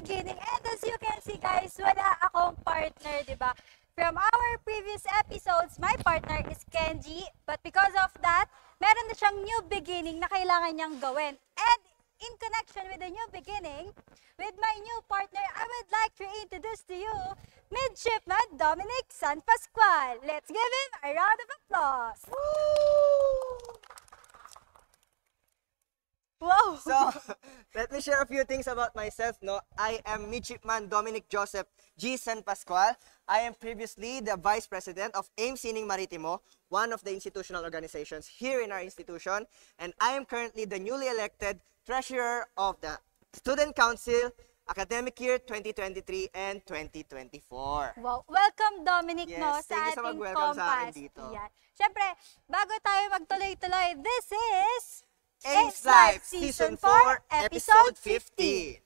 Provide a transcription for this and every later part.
beginning. And as you can see guys, wala akong partner, di ba? From our previous episodes, my partner is Kenji. But because of that, meron na siyang new beginning na kailangan niyang gawin. And in connection with the new beginning, with my new partner, I would like to introduce to you Midshipman Dominic San Pascual. Let's give him a round of applause. Woo! Wow! So, let me share a few things about myself. No, I am Midshipman Dominic Joseph G. San Pascual. I am previously the Vice President of AIM Sining Maritimo, one of the institutional organizations here in our institution. And I am currently the newly elected Treasurer of the Student Council Academic Year 2023 and 2024. Wow. Welcome, Dominic, Yes, no, thank you sa sa ating mag-welcome sa akin Compass. dito. Yan. Siyempre, bago tayo magtuloy-tuloy, this is AIM's Live Season 4, Episode 50.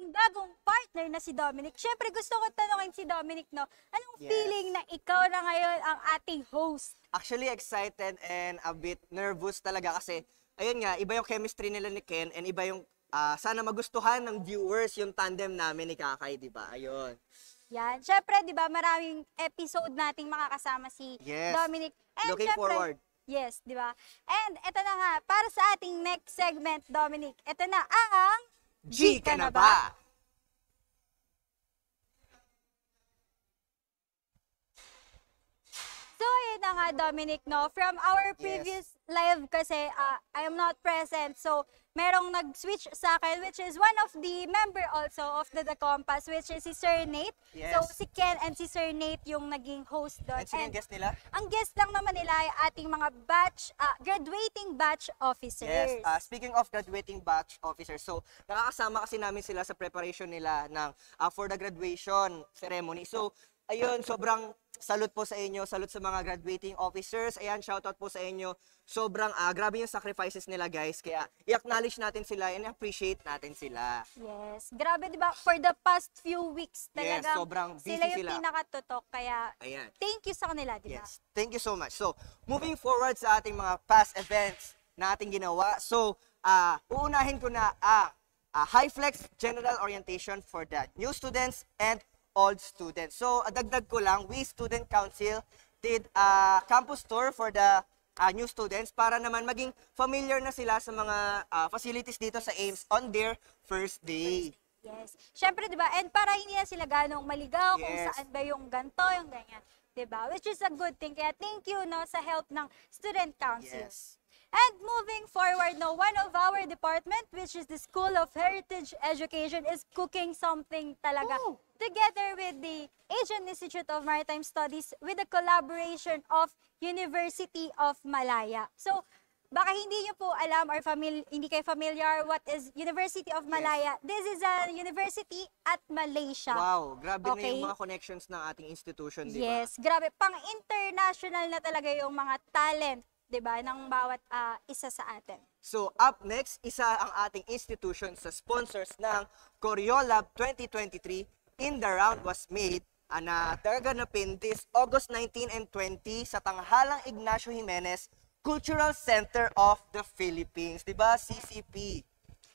Bagong partner na si Dominic. Siyempre, gusto ko tanongin si Dominic, no? Anong Yes. feeling na ikaw na ngayon ang ating host? Actually excited and a bit nervous talaga kasi ayun nga, iba yung chemistry nila ni Ken and iba yung sana magustuhan ng viewers yung tandem namin ni Kakay, di ba? Ayun. Yan. Siyempre, di ba, maraming episode nating makakasama si Yes. Dominic. And Looking syempre, forward. yes, di ba? And eto na nga, para sa ating next segment, Dominic, eto na ang G ka na ba? So, ayun na nga, Dominic, no? From our previous live kasi, I am not present. So, merong nag-switch sa akin, which is one of the member also of the Compass, which is si Sir Nate. Yes. So, si Ken and si Sir Nate yung naging host doon. And sino yung guest nila? Ang guest lang naman nila ay ating mga batch, graduating batch officers. Yes, speaking of graduating batch officers, so nakakasama kasi namin sila sa preparation nila ng for the graduation ceremony. So, ayun, sobrang salute po sa inyo, salute sa mga graduating officers. Ayan, shoutout po sa inyo. Sobrang grabe yung sacrifices nila, guys. Kaya i-acknowledge natin sila and appreciate natin sila. Yes. Grabe, di ba? For the past few weeks Yes, talaga, sobrang busy sila yung sila. pinakatutok. Kaya, Ayan. thank you sa kanila, di ba? Yes, thank you so much. So, moving forward sa ating mga past events na ating ginawa. So, uunahin ko na ang High Flex General Orientation for the new students and old students. So, dagdag ko lang, we Student Council did a campus tour for the new students para naman maging familiar na sila sa mga facilities dito sa AIMS on their first day. Yes. Siyempre, di ba? And para hindi na sila ganong maligaw kung Yes. saan ba yung ganto, yung ganyan. Di ba? Which is a good thing. Kaya thank you, no, sa help ng Student Council. Yes. And moving forward, no, one of our department, which is the School of Heritage Education, is cooking something talaga. Together with the Asian Institute of Maritime Studies with the collaboration of University of Malaya. So, baka hindi nyo po alam or hindi kayo familiar what is University of Malaya. This is a university at Malaysia. Wow, grabe na Okay. yung mga connections ng ating institution, di ba? Yes, grabe. Pang-international na talaga yung mga talent 'di ba, ng bawat isa sa atin. So, up next, isa ang ating institution sa sponsors ng Coriolab 2023 in the round was made na darganapin this August 19 and 20 sa Tanghalang Ignacio Jimenez Cultural Center of the Philippines. Diba, CCP?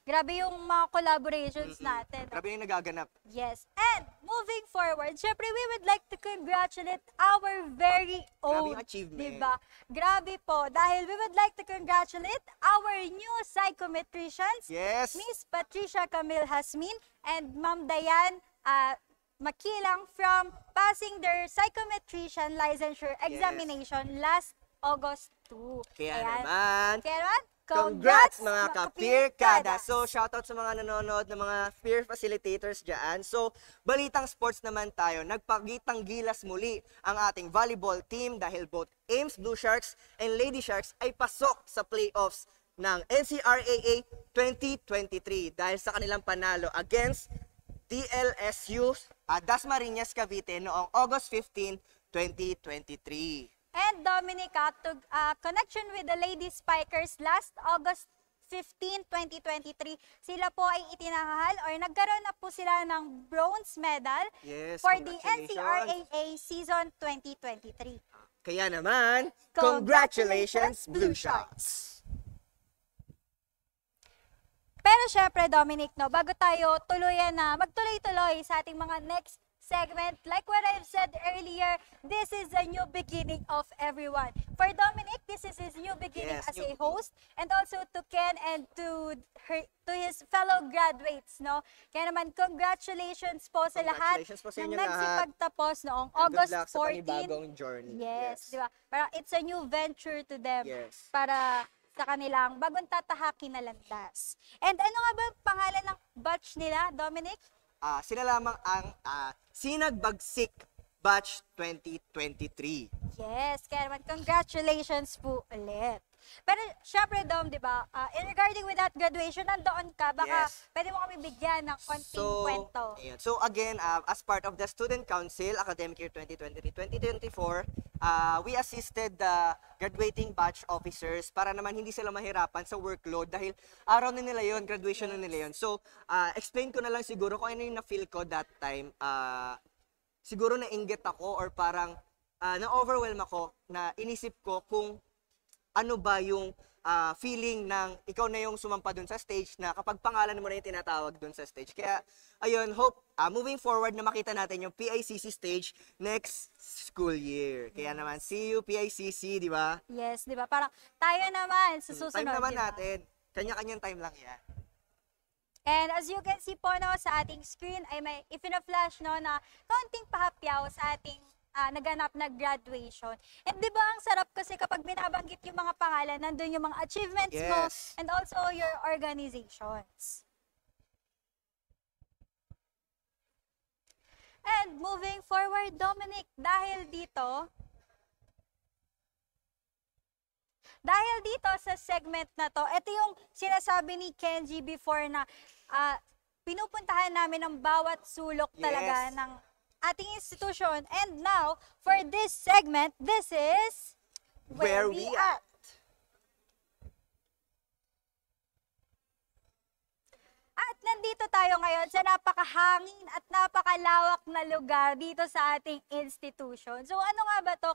Grabe yung mga collaborations natin. Grabe yung nagaganap. Yes. And moving forward, syempre we would like to congratulate our very Grabe own, yung achievement. diba? Grabe po. Dahil we would like to congratulate our new psychometricians, Yes. Miss Patricia Camille Hasmin and Ma'am Dayan Makilang from passing their psychometrician licensure examination last August 2. Kaya Ayan. naman, Kaya naman, congrats mga ka-peer kada. kadas. So, shoutout sa mga nanonood ng mga peer facilitators dyan. So, balitang sports naman tayo. Nagpagitang gilas muli ang ating volleyball team dahil both Ames Blue Sharks and Lady Sharks ay pasok sa playoffs ng NCRAA 2023 dahil sa kanilang panalo against DLSU Dasmariñas Cavite noong August 15, 2023. And Dominica, to connection with the Lady Spikers last August 15, 2023, sila po ay itinanghal or nagkaroon na po sila ng bronze medal Yes, for the congratulations. NCRAA season 2023. Kaya naman, Congratulations, congratulations Blue Sharks! Pero syempre, Dominic, no, bago tayo magtuloy-tuloy sa ating mga next segment, like what I've said earlier, this is a new beginning of everyone. For Dominic, this is his new beginning Yes, as a new host, and also to Ken and to his fellow graduates, no? Kaya naman, congratulations po sa lahat Congratulations po sa ng inyo lahat. nagsipagtapos noong And good August luck sa 14. panibagong journey. Yes, di ba? Parang it's a new venture to them Yes. para sa kanilang bagong tatahakin na landas. And ano nga ba ang pangalan ng batch nila, Dominic? Sila lamang ang Sinagbagsik Batch 2023. Yes, kaya naman congratulations po ulit. Pero syempre, Dom, di ba, in regarding with that graduation, nandoon ka, baka Yes. pwede mo kami bigyan ng konting kwento. Ayan. So again, as part of the Student Council, Academic Year 2023-2024, we assisted the graduating batch officers para naman hindi sila mahirapan sa workload dahil araw na nila yon, graduation na nila yon. So, explain ko na lang siguro kung ano yung na-feel ko that time. Siguro nainggit ako or parang na-overwhelm ako na inisip ko kung ano ba yung feeling ng ikaw na yung sumampa dun sa stage na kapag pangalan mo na yung tinatawag dun sa stage. Kaya, ayun, hope moving forward na makita natin yung PICC stage next school year. Kaya naman, see you PICC, di ba? Yes, di ba? Parang tayo naman sa susunod, Time naman di ba? natin. Kanya-kanyang time lang yan. And as you can see po, no, sa ating screen ay may ifina-flash, no, na kaunting pahapyaw sa ating naganap na graduation. And di ba ang sarap kasi kapag binabanggit yung mga pangalan, nandun yung mga achievements mo Yes. and also your organizations. And moving forward, Dominic, dahil dito sa segment na to, ito yung sinasabi ni Kenji before na pinupuntahan namin ang bawat sulok talaga Yes. ng ating institution. And now, for this segment, this is Where we at? At nandito tayo ngayon sa napakahangin at napakalawak na lugar dito sa ating institution. So ano nga ba to,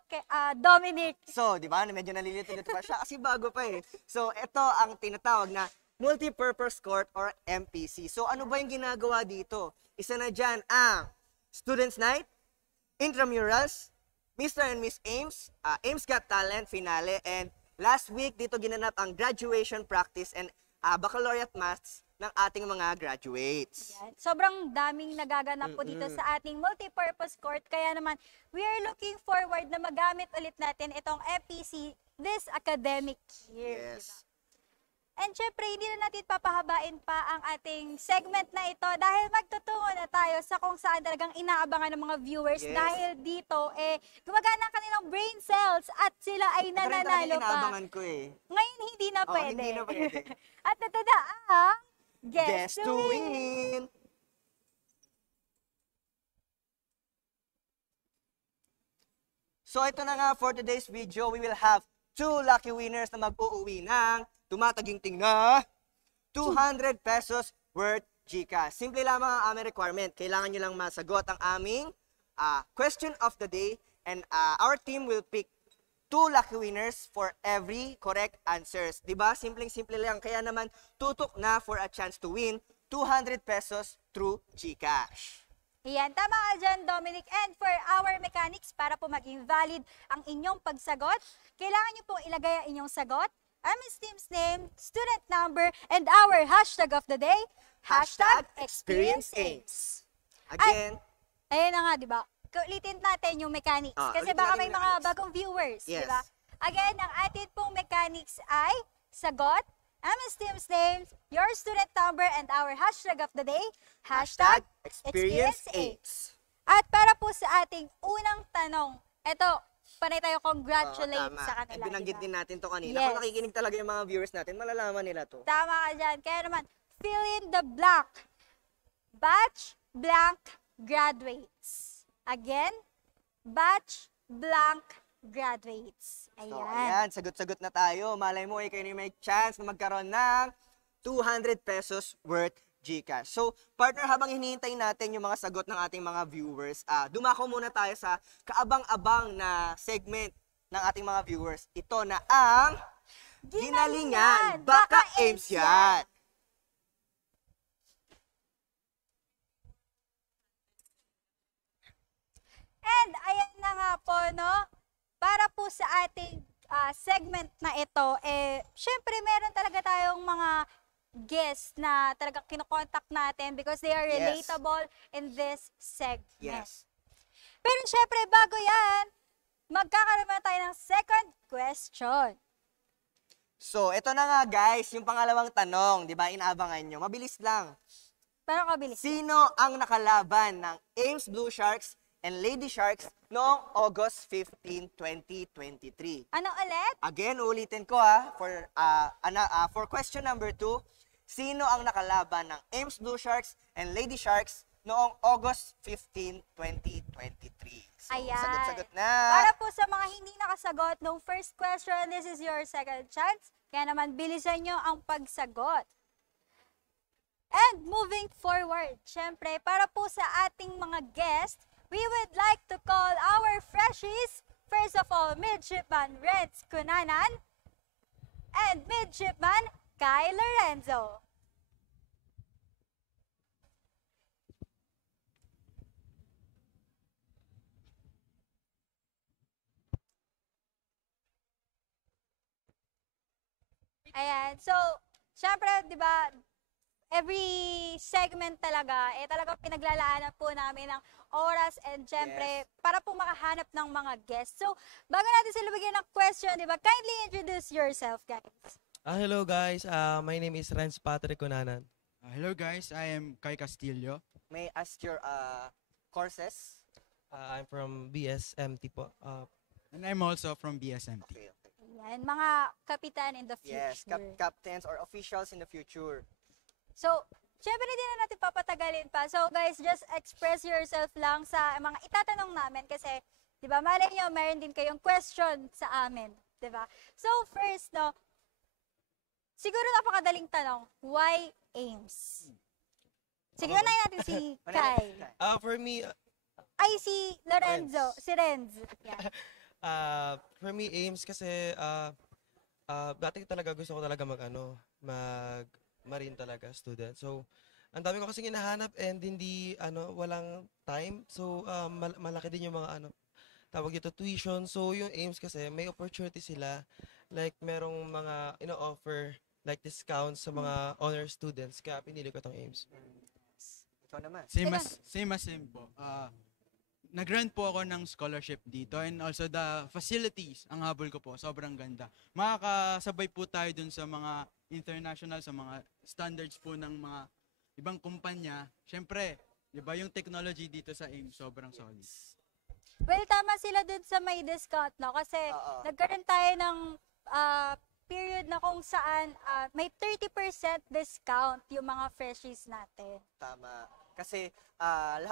Dominic? So, di ba, medyo nalilito-lito pa siya kasi bago pa eh. So, ito ang tinatawag na Multipurpose Court or MPC. So, ano ba yung ginagawa dito? Isa na dyan ang Students Night, Intramurals, Mr. and Miss Ames, Ames Got Talent Finale, and last week dito ginanap ang graduation practice and baccalaureate maths ng ating mga graduates. Yan. Sobrang daming nagaganap po dito sa ating multipurpose court. Kaya naman, we are looking forward na magamit ulit natin itong MPC this academic year. Yes. Diba? And syempre, hindi na natin papahabain pa ang ating segment na ito dahil magtutungo na tayo sa kung saan talagang inaabangan ng mga viewers. Yes. Dahil dito, gumagana ang kanilang brain cells at sila ay Ito rin talaga nananalo pa. inaabangan ko eh. Ngayon, hindi na Oh, pwede. hindi na pwede. At ito na ang Guess to win! So ito na nga for today's video, we will have 2 lucky winners na mag-uuwi ng tumataginting na 200 pesos worth GCash. Simple lamang ang aming requirement. Kailangan nyo lang masagot ang aming question of the day, and our team will pick 2 lucky winners for every correct answers. Diba? Simpleng-simple lang. Kaya naman, tutok na for a chance to win 200 pesos through GCash. Yan, tama ka dyan, Dominic. And for our mechanics, para po maging valid ang inyong pagsagot, kailangan nyo pong ilagay ang inyong sagot, aming team's name, student number, and our hashtag of the day, hashtag Experience Ames. Again, Ayun na nga, di ba? Ulitin natin yung mechanics. Kasi ulitin baka natin may yung mga mechanics. bagong viewers, di Yes. ba? Again, ang atin pong mechanics ay sagot, aming team's name, your student number, and our hashtag of the day, hashtag Experience Ames. 8. At para po sa ating unang tanong, eto, panay tayo congratulate Tama. sa kanila. Binanggit diba? din natin to kanina. Yes. Kung nakikinig talaga yung mga viewers natin, malalaman nila to. Tama ka dyan. Kaya naman, fill in the blank. Batch blank graduates. Again, batch blank graduates. So, Ayan. ayan, sagot-sagot na tayo. Malay mo, kayo na may chance na magkaroon ng 200 pesos worth GCash. So, partner, habang hinihintay natin yung mga sagot ng ating mga viewers, dumako muna tayo sa kaabang-abang na segment ng ating mga viewers. Ito na ang Ginalingan, baka Ames yan! And ayan na nga po, no? Para po sa ating segment na ito, syempre meron talaga tayong mga guests na talagang kinokontak natin because they are Yes. relatable in this segment. Yes. Pero syempre, bago yan, magkakaroon na tayo ng second question. So, ito na nga guys, yung pangalawang tanong, di ba, inaabangan nyo. Mabilis lang. Pero kabilis. Sino ang nakalaban ng Ames Blue Sharks and Lady Sharks noong August 15, 2023? Ano ulit? Again, ulitin ko for question number 2, sino ang nakalaban ng Ames Blue Sharks and Lady Sharks noong August 15, 2023? So, Ayan. sagot-sagot na. Para po sa mga hindi nakasagot nung first question, this is your second chance. Kaya naman, bilisan nyo ang pagsagot. And moving forward, syempre, para po sa ating mga guests, we would like to call our freshies, first of all, Midshipman Renz Cunanan and Midshipman Kai Lorenzo. Ayan. So, syempre, di ba, every segment talaga, talagang pinaglalaanan po namin ng oras and syempre, Yes. para po makahanap ng mga guests. So, bago natin sila bigyan ng question, di ba, kindly introduce yourself, guys. Hello guys, my name is Renz Patrick Cunanan. Hello guys, I am Kai Castillo. May I ask your courses? I'm from BSMT po. And I'm also from BSMT. Okay, okay. Ayan, mga kapitan in the future. Yes, captains or officials in the future. So, syempre hindi na natin papatagalin pa. So guys, just express yourself lang sa mga itatanong namin kasi, di ba, malay nyo, meron din kayong question sa amin. Di ba? So first, no, siguro napakadaling tanong, why Ames? Sige, Ako ba? unahin natin si Kai. For me, Ay, si Lorenzo. Si Renz. Yan. for me Ames kasi dati talaga gusto ko talaga marine talaga student. So, ang dami ko kasi hinahanap and hindi walang time. So, malaki din yung mga tawag ito tuition. So, yung Ames kasi may opportunity sila. Like merong mga ino-offer like discounts sa mga honor students. Kaya pinili ko tong Ames. Ikaw naman. Same po. Nag-grant po ako ng scholarship dito and also the facilities, ang habol ko po, sobrang ganda. Makakasabay po tayo dun sa mga international, sa mga standards po ng mga ibang kumpanya. Siyempre, di ba yung technology dito sa Ames, sobrang solid. Well, tama sila dun sa may discount, no? Kasi Oo. nagkaroon tayo ng period na kung saan may 30% discount yung mga freshies natin. Tama. Kasi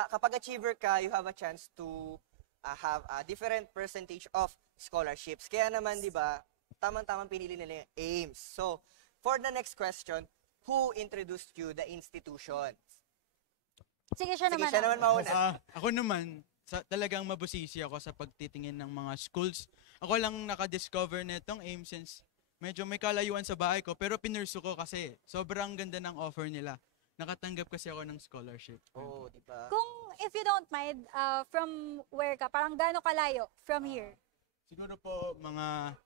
kapag achiever ka, you have a chance to have a different percentage of scholarships. Kaya naman, di ba, tamang-tamang pinili nila yung Ames. So, for the next question, who introduced you the institution? Sige, siya Sige, naman. siya naman mauna. Ako naman, talagang mabusisi ako sa pagtitingin ng mga schools. Ako lang nakadiscover nitong AIM since medyo may kalayuan sa bahay ko, pero pinursu ko kasi sobrang ganda ng offer nila. Nakatanggap kasi ako ng scholarship. Oh, di ba? Kung, if you don't mind, from where ka, parang gaano kalayo from here? Siguro po mga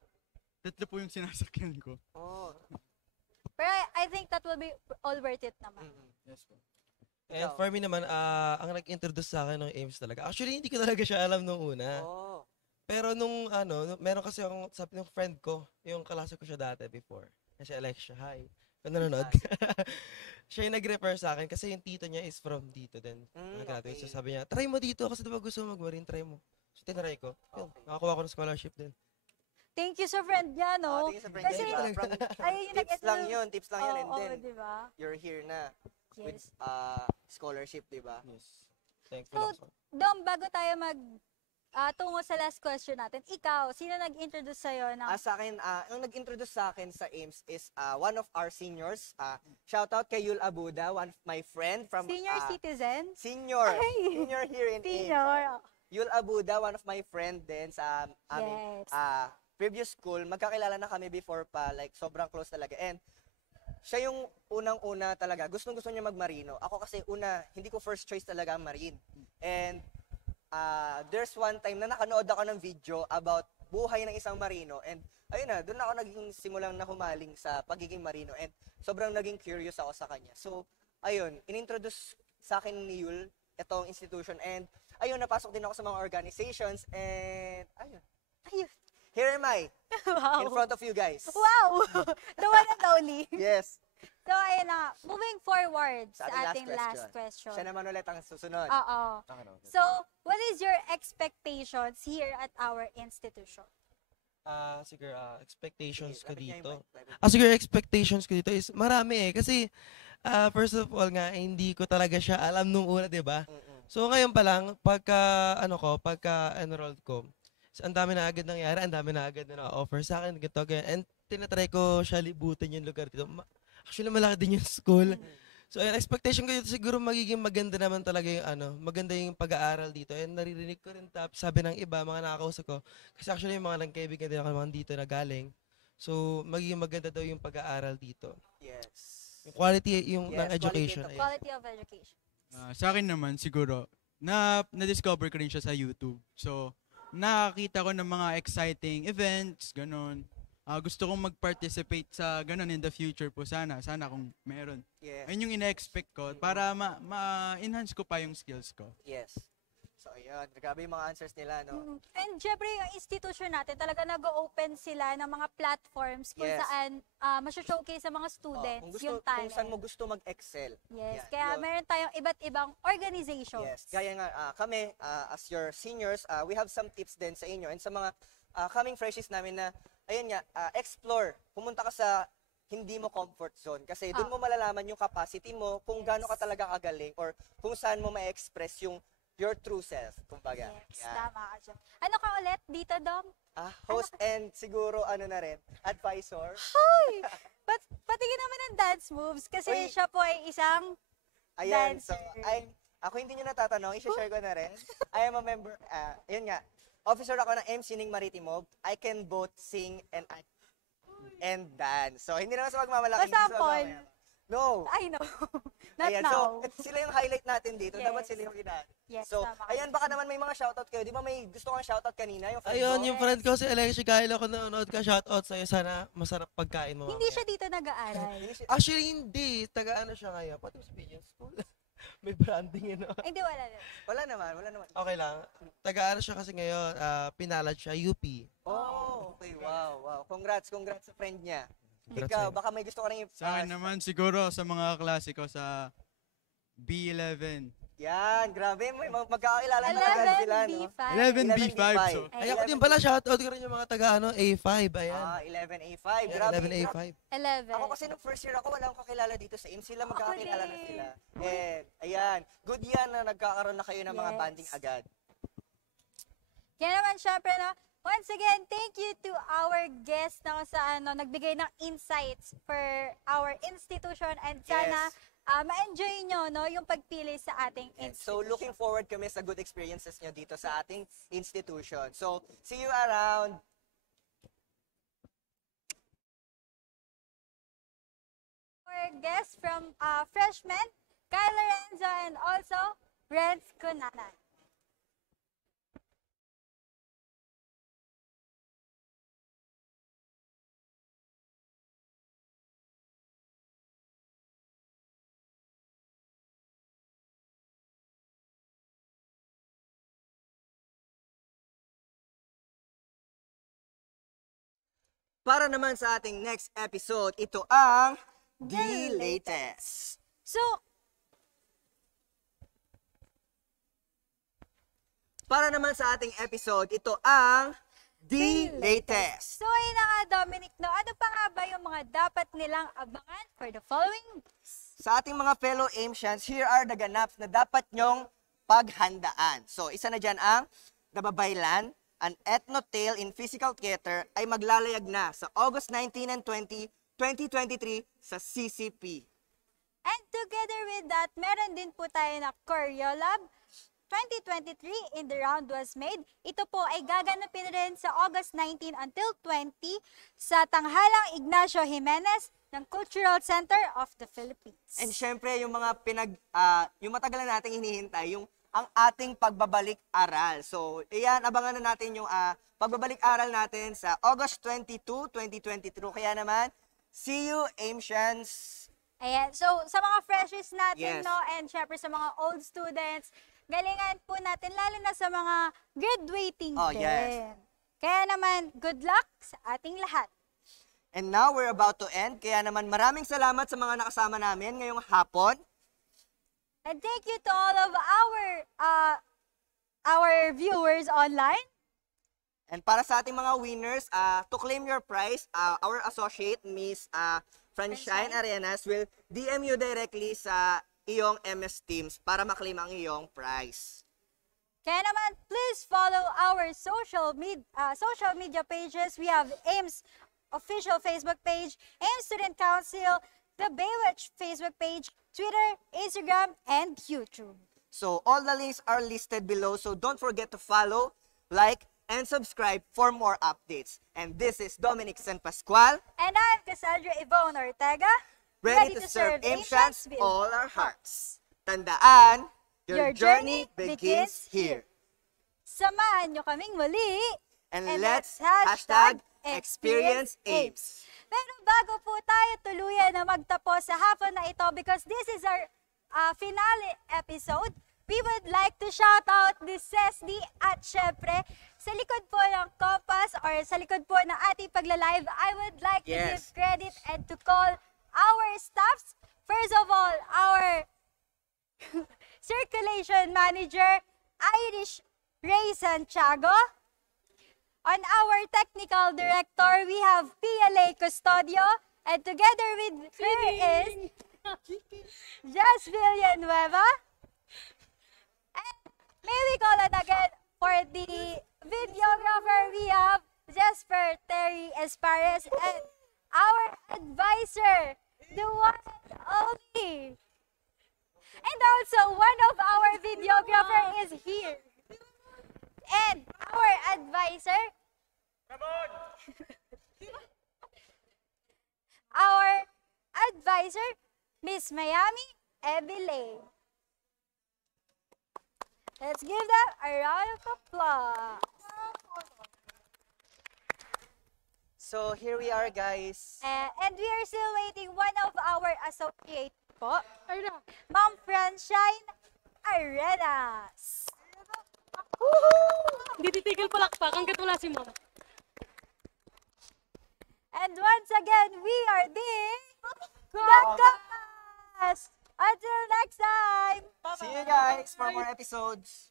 3 po yung sinasakyan ko. Oh. Pero I think that will be all worth it naman. Yes po. And Ikaw? for me naman, ang nag-introduce sa akin ng Ames talaga. Actually, hindi ko talaga siya alam nung una. Oh. Pero meron kasi akong sabi ng friend ko, yung kalasa ko siya dati before. Na si Alexia, hi. Kung nanonood. Siya yung nag-refer sa akin kasi yung tito niya is from dito din. Graduate. So Okay. sabi niya, try mo dito kasi diba gusto mo mag-marine, try mo. So tinry ko. Yun, Okay. nakakuha ko ng scholarship din. Thank you sa friend niya, no? Tingin sa friend Kasi, niya, diba? From ayun yung tips lang yun, tips lang yun. And Oo, then, diba? you're here na with Yes. scholarship, di ba? Yes. Thankful So, ako. Dom, bago tayo tungo sa last question natin, ikaw, sino nag-introduce sa'yo ng... Sa akin, ang nag-introduce sa akin sa Ames is one of our seniors. Shout out kay Yul Abuda, one of my friend from Senior citizen? Senior. Ay! Senior here in Ames. Senior. Yul Abuda, one of my friend din sa aming Yes. previous school. Magkakilala na kami before pa, like sobrang close talaga. And siya yung unang-una talaga. Gustong-gusto niya magmarino. Ako kasi hindi ko first choice talaga ang marine. And there's one time na nakanood ako ng video about buhay ng isang marino. And ayun na, doon ako naging simulang na humaling sa pagiging marino. And sobrang naging curious ako sa kanya. So, ayun, inintroduce sa akin ni Yul itong institution. And ayun, napasok din ako sa mga organizations. And ayun, Ayun. here am I, Wow. in front of you guys. Wow! The one and only. Yes. So, ayun na. Moving forward Sa sa ating ating last last question. Siya naman ulit ang susunod. Oo. So, what is your expectations here at our institution? Siguro, expectations ko Lapit niya yung dito. mic. Siguro expectations ko dito is marami Kasi, first of all nga, hindi ko talaga siya alam nung una, di ba? So, ngayon pa lang, pagka enrolled ko, ang dami na agad nangyari, ang dami na agad na offer sa akin, ganito, ganyan. And tinatry ko siya libutin yung lugar dito. Actually, malaki din yung school. So, ayun, expectation ko dito siguro magiging maganda naman talaga yung maganda yung pag-aaral dito. And naririnig ko rin sabi ng iba, mga nakakausap ko. Kasi actually, yung mga nagkaibigan din ako mga dito na galing. So, magiging maganda daw yung pag-aaral dito. Yes. Yung quality yung Yes, ng education. quality Ayun. Quality of education. Sa akin naman, siguro, na-discover ko rin siya sa YouTube. So, nakakita ko ng mga exciting events, ganun. Gusto kong mag-participate sa ganun in the future po sana. Sana kung meron. Yes. Ayun yung ina-expect ko para ma-enhance ko pa yung skills ko. Yes. So, ayun. Grabe yung mga answers nila, no? And syempre, yung institution natin, talaga nag-open sila ng mga platforms kung Yes. saan showcase sa mga students yung Kung talent. saan mo gusto mag-excel. Yes, Yan, kaya yun. meron tayong iba't ibang organizations. Yes. Kaya nga, kami, as your seniors, we have some tips din sa inyo. And sa mga coming freshies namin na, ayun nga, explore. Pumunta ka sa hindi mo comfort zone. Kasi doon mo malalaman yung capacity mo, kung gaano ka talaga kagaling, or kung saan mo ma-express yung your true self, kumbaga. Yes, Yan. tama ka dyan. Ano ka ulit dito, Dom? Host and siguro, na rin, advisor. Hoy! Patingin naman ng dance moves kasi Uy. siya po ay isang Ayan, so, dancer. ako hindi nyo natatanong, i-share ko na rin. I am a member, ayun nga, officer ako ng MC Ning Maritimo. I can both sing and act and dance. So, hindi naman sa magmamalaki. hindi sa Pasample. magmamaya. No. I know. Not Ayan, now. so, sila yung highlight natin dito. Yes. Dapat sila yung kinaan. Yes, So, tama ka. ayan, baka naman may mga shoutout kayo. Di ba may gusto kang shoutout kanina? Yung friend Ayun, mo? yung friend ko si Alexia, kahit ako nanonood ka, shoutout sa'yo. Sana masarap pagkain mo. Hindi mamaya. siya dito nag-aaral. Hindi siya- Actually, hindi. Taga-ano siya ngayon. Pati sa Pigeon School. May branding yun. Hindi, wala na. Wala naman. Okay lang. Taga-ano siya kasi ngayon. Pinalad siya, UP. Oh, okay, wow. Congrats sa friend niya. Congrats Ikaw, sa'yo. baka may gusto ka rin Sa akin naman, siguro sa mga klase ko sa B11. Yan, grabe. Magkakakilala na agad sila, no? 11B5. 11B5. So, Ay, ako din pala, shoutout ko rin yung mga taga-ano, A5. Ayan. 11A5. Ayan, Grabe. 11A5. 11. Ako kasi nung first year ako, wala akong kakilala dito sa IMS. Sila Ako magkakakilala na din. sila. And, ayan. Good yan na nagkakaroon na kayo ng mga Yes. banding agad. Kaya naman, syempre, no, Once again, thank you to our guest na kung saan nagbigay ng insights for our institution and sana Yes. ma-enjoy nyo yung pagpili sa ating And institution. so looking forward kami sa good experiences nyo dito sa ating institution. So see you around. Our guests from freshmen, Kyle Lorenzo and also Renz Cunanan. Para naman sa ating next episode, ito ang The Latest. So, Para naman sa ating episode, ito ang The Latest. So, ayun na nga, Dominic, no? Ano pa nga ba yung mga dapat nilang abangan for the following weeks? Sa ating mga fellow Aimsians, here are the ganaps na dapat nyong paghandaan. So, isa na dyan ang Nababaylan, an ethno tale in physical theater ay maglalayag na sa August 19 and 20, 2023 sa CCP. And together with that, meron din po tayo na Choreolab 2023 in the round was made. Ito po ay gaganapin rin sa August 19 until 20 sa Tanghalang Ignacio Jimenez ng Cultural Center of the Philippines. And syempre, yung mga yung matagal na nating hinihintay, yung ang ating pagbabalik-aral. So, iyan, abangan na natin yung pagbabalik-aral natin sa August 22, 2023. Kaya naman, see you, Aimsians! Ayan. So, sa mga freshies natin, Yes. no, and syempre sa mga old students, galingan po natin, lalo na sa mga graduating Oh, din. yes. Kaya naman, good luck sa ating lahat. And now, we're about to end. Kaya naman, maraming salamat sa mga nakasama namin ngayong hapon. And thank you to all of our viewers online. And para sa ating mga winners, to claim your prize, our associate, Miss Francine Arenas, will DM you directly sa iyong MS Teams para maklaim ang iyong prize. Kaya naman, please follow our social media pages. We have AIMS official Facebook page, AIMS Student Council, the Baywatch Facebook page, Twitter, Instagram, and YouTube. So all the links are listed below, so don't forget to follow, like, and subscribe for more updates. And this is Dominic San Pascual, And I'm Cassandra Yvonne Ortega, ready to serve Aimsians Aimsians all our hearts. Tandaan, your journey begins here. Samahan nyo kaming muli. And And let's let's #experience Ames. Pero bago po tayo tuluyan na magtapos sa hapon na ito, because this is our finale episode, we would like to shout out this CESD at syempre, sa likod po ng Compass or sa likod po ng ating pagla-live, I would like to give Yes. credit and to call our staffs. First of all, our circulation manager, Irish Ray Santiago. On our technical director, we have PLA Custodio, and together with her is Jess Villanueva. And may we call it again for the videographer, we have Jesper Terry Espares, and our advisor, the one and only. And also, one of our videographer is here. And our advisor, our advisor, Miss Miami Ebile. Let's give them a round of applause. So here we are, guys. And we are still waiting one of our associate po, Ma'am Francine Arenas. Hindi titigil palakpak hanggat wala si mama. And once again, we are the Compass. Until next time. See you guys for more episodes.